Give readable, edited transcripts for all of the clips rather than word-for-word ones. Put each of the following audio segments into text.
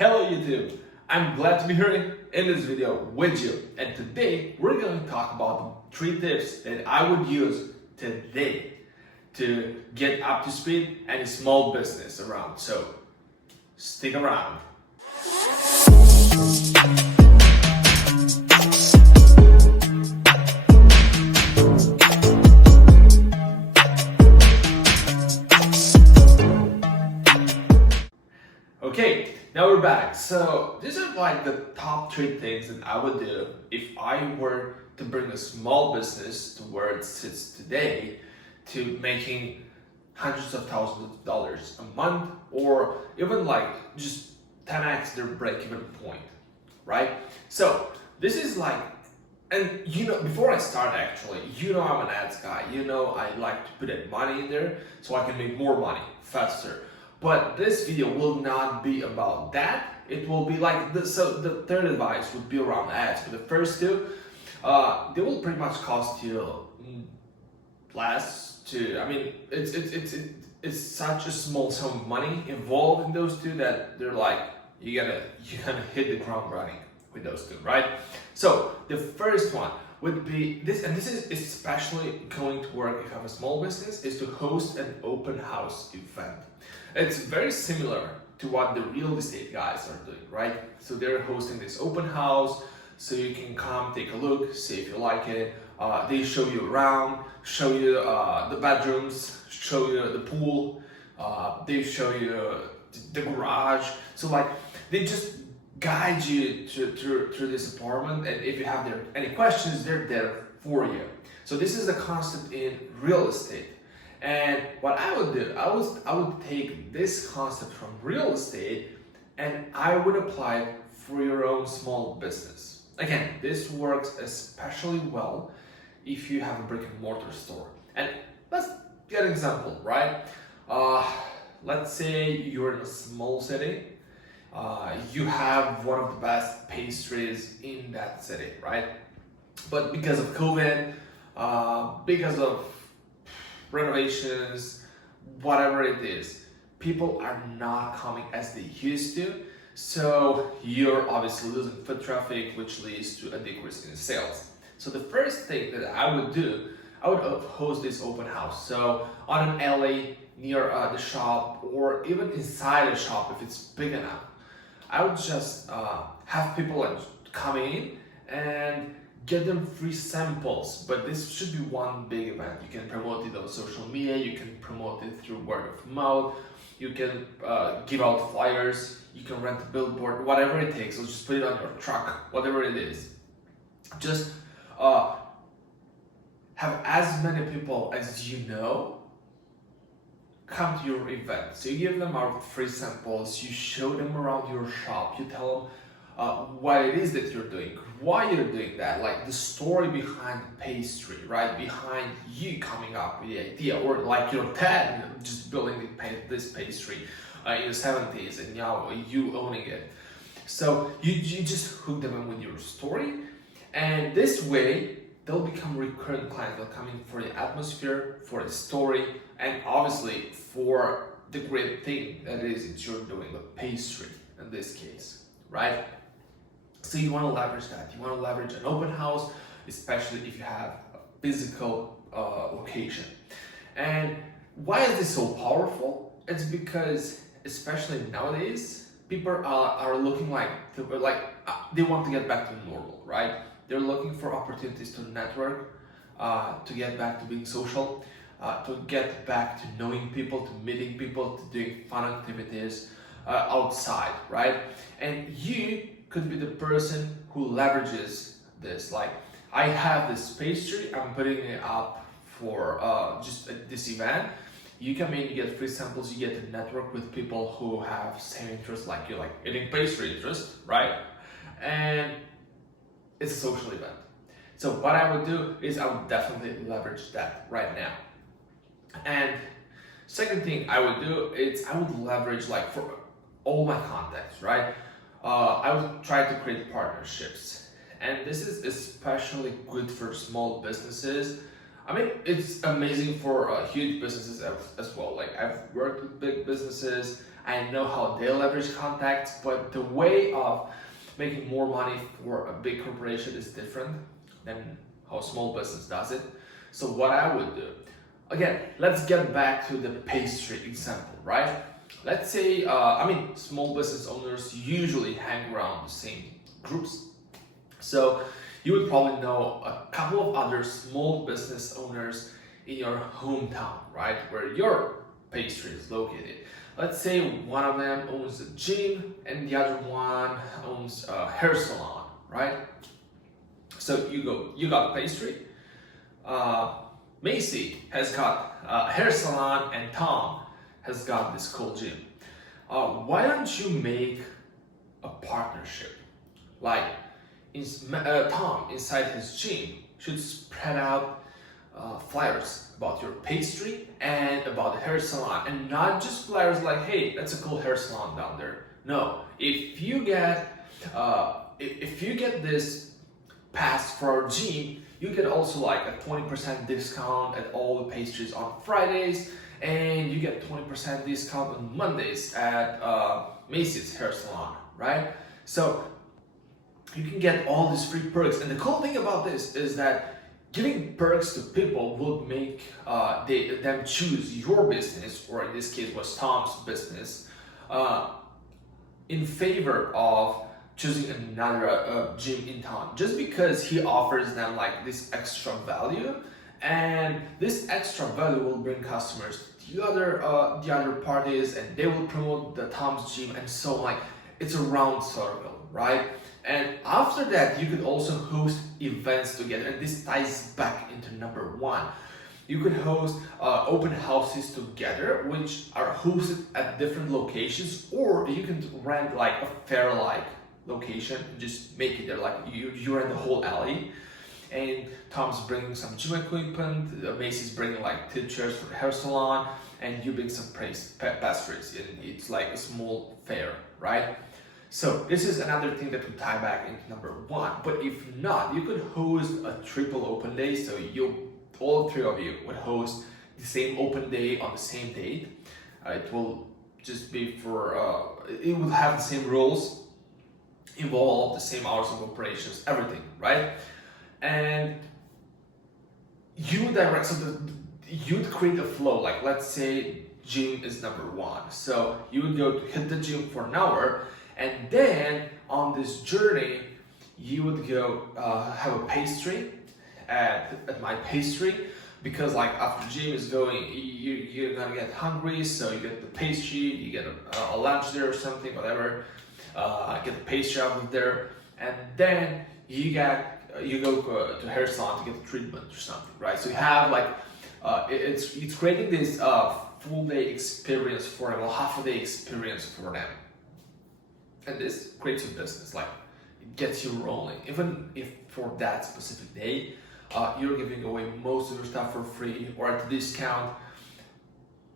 Hello YouTube! I'm glad to be here in this video with you, and today we're going to talk about 3 tips that I would use today to get up to speed any small business around. So stick around. Okay, now we're back. So these are like the top 3 things that I would do if I were to bring a small business to where it sits today, to making hundreds of thousands of dollars a month, or even like just 10x their break-even point, right? So this is like, and before I start actually, I'm an ads guy. I like to put in money in there so I can make more money faster. But this video will not be about that. It will be like this. So the third advice would be around ads. But the first 2, they will pretty much cost you less to. I mean, it's such a small sum of money involved in those 2 that they're like you're gonna hit the ground running with those 2, right? So the first one would be this, and this is especially going to work if you have a small business, is to host an open house event. It's very similar to what the real estate guys are doing, right? So they're hosting this open house, so you can come take a look, see if you like it. They show you around, show you the bedrooms, show you the pool, they show you the garage. So like they just guide you through this apartment, and if you have any questions, they're there for you. So this is the concept in real estate. And what I would do, I would take this concept from real estate and I would apply it for your own small business. Again, this works especially well if you have a brick and mortar store. And let's get an example, right? Let's say you're in a small city. You have one of the best pastries in that city, right? But because of COVID, because of renovations, whatever it is, people are not coming as they used to. So you're obviously losing foot traffic, which leads to a decrease in sales. So the first thing that I would do, I would host this open house. So on an alley near the shop, or even inside a shop if it's big enough. I would just have people come in and get them free samples, but this should be one big event. You can promote it on social media, you can promote it through word of mouth, you can give out flyers, you can rent a billboard, whatever it takes. So just put it on your truck, whatever it is. Just have as many people as you know come to your event. So you give them out free samples, you show them around your shop, you tell them what it is that you're doing, why you're doing that, like the story behind the pastry, right? Behind you coming up with the idea, or like your dad just building this pastry in the 70s and now you owning it. So you just hook them in with your story, and this way they'll become recurrent clients. They'll come in for the atmosphere, for the story, and obviously for the great thing that it is that you're doing, the pastry in this case, right? So you want to leverage that. You want to leverage an open house, especially if you have a physical location. And why is this so powerful? It's because, especially nowadays, people are looking they want to get back to normal, right? They're looking for opportunities to network, to get back to being social, to get back to knowing people, to meeting people, to doing fun activities outside, right? And you could be the person who leverages this. Like, I have this pastry, I'm putting it up for just this event. You come in, you get free samples, you get to network with people who have same interests like you, like eating pastry interest, right? And it's a social event. So what I would do is I would definitely leverage that right now. And second thing I would do is I would leverage, like, for all my contacts, right? I would try to create partnerships. And this is especially good for small businesses. I mean, it's amazing for huge businesses as well. Like, I've worked with big businesses, I know how they leverage contacts, but the way of making more money for a big corporation is different than how a small business does it. So what I would do, again, let's get back to the pastry example, right? Let's say, small business owners usually hang around the same groups. So you would probably know a couple of other small business owners in your hometown, right? Where your pastry is located. Let's say one of them owns a gym and the other one owns a hair salon, right? So you got a pastry. Macy has got a hair salon and Tom has got this cool gym. Why don't you make a partnership? Like Tom inside his gym should spread out flyers about your pastry and about the hair salon, and not just flyers like, hey, that's a cool hair salon down there. No, if you get this pass for our gym, you get also like a 20% discount at all the pastries on Fridays, and you get 20% discount on Mondays at Macy's hair salon, right? So you can get all these free perks, and the cool thing about this is that giving perks to people will make them choose your business, or in this case was Tom's business, in favor of choosing another gym in town, just because he offers them like this extra value, and this extra value will bring customers to the other parties, and they will promote the Tom's gym, and so like it's a round circle, right? And after that, you could also host events together, and this ties back into number one. You could host open houses together, which are hosted at different locations, or you can rent like a fair-like location and just make it there. Like you rent the whole alley, and Tom's bringing some gym equipment, Macy's bringing like 2 chairs for the hair salon, and you bring some pastries, and it's like a small fair, right? So this is another thing that would tie back into number one. But if not, you could host a triple open day. So all 3 of you would host the same open day on the same date. It will just be it will have the same rules, involve the same hours of operations, everything, right? And you'd create a flow. Like let's say gym is number one. So you would go to hit the gym for an hour, and then on this journey, you would go have a pastry at my pastry, because like after gym is going, you're gonna get hungry, so you get the pastry, you get a lunch there or something, whatever. Get the pastry out of there, and then you go to hair salon to get a treatment or something, right? So you have like it's creating this full day experience for them, or half a day experience for them. And this creates your business, like it gets you rolling. Even if for that specific day, you're giving away most of your stuff for free or at a discount,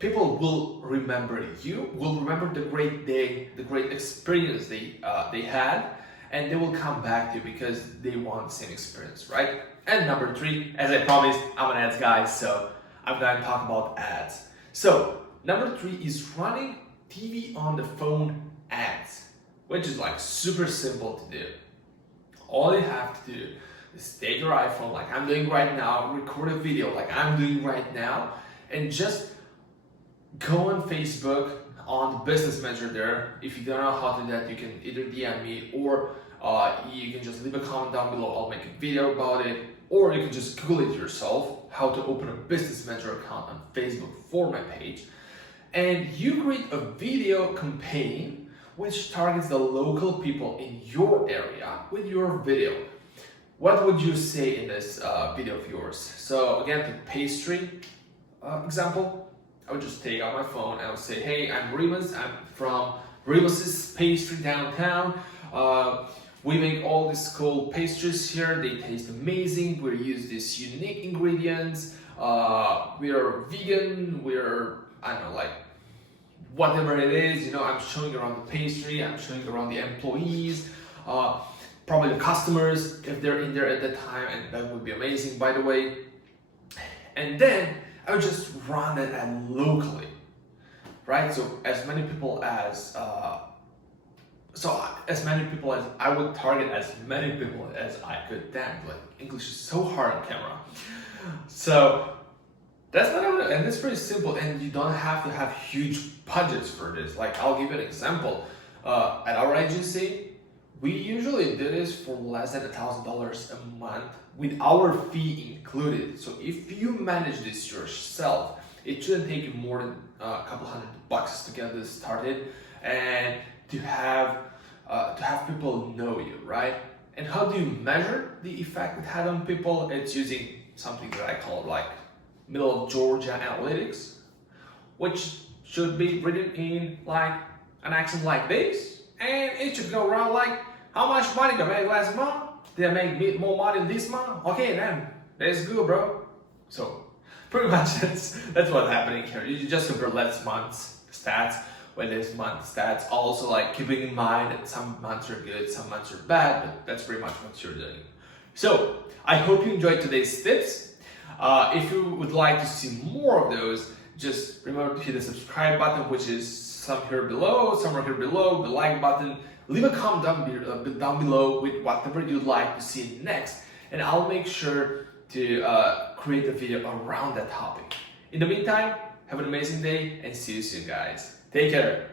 people will remember you, will remember the great day, the great experience they had, and they will come back to you because they want the same experience, right? And number 3, as I promised, I'm an ads guy, so I'm going to talk about ads. So number 3 is running TV on the phone ads, which is like super simple to do. All you have to do is take your iPhone, like I'm doing right now, record a video like I'm doing right now, and just go on Facebook on the business manager there. If you don't know how to do that, you can either DM me, or you can just leave a comment down below. I'll make a video about it, or you can just Google it yourself, how to open a business manager account on Facebook for my page. And you create a video campaign which targets the local people in your area with your video. What would you say in this video of yours? So again, the pastry example, I would just take out my phone and I would say, hey, I'm Remus, I'm from Remus's Pastry downtown. We make all these cool pastries here, they taste amazing, we use these unique ingredients, we are vegan, we're, I don't know, like, whatever it is, you know, I'm showing around the pastry, I'm showing around the employees, probably the customers, if they're in there at the time, and that would be amazing, by the way. And then I would just run that ad locally. right? So as many people as I would target as many people as I could. Damn, like English is so hard on camera. So that's what I would, and it's pretty simple, and you don't have to have huge budgets for this. Like I'll give you an example. At our agency, we usually do this for less than $1,000 a month with our fee included. So if you manage this yourself, it shouldn't take you more than a couple $100 to get this started and to have people know you, right? And how do you measure the effect it had on people? It's using something that I call like middle of Georgia analytics, which should be written in like an accent like this, and it should go around like, how much money did I make last month? Did I make more money this month? Okay, then that's good, bro. So pretty much that's what's happening here. You just compare last month's stats with this month's stats. Also, like keeping in mind that some months are good, some months are bad, but that's pretty much what you're doing. So I hope you enjoyed today's tips. If you would like to see more of those, just remember to hit the subscribe button, which is somewhere here below, the like button. Leave a comment down below with whatever you'd like to see next, and I'll make sure to create a video around that topic. In the meantime, have an amazing day and see you soon, guys. Take care.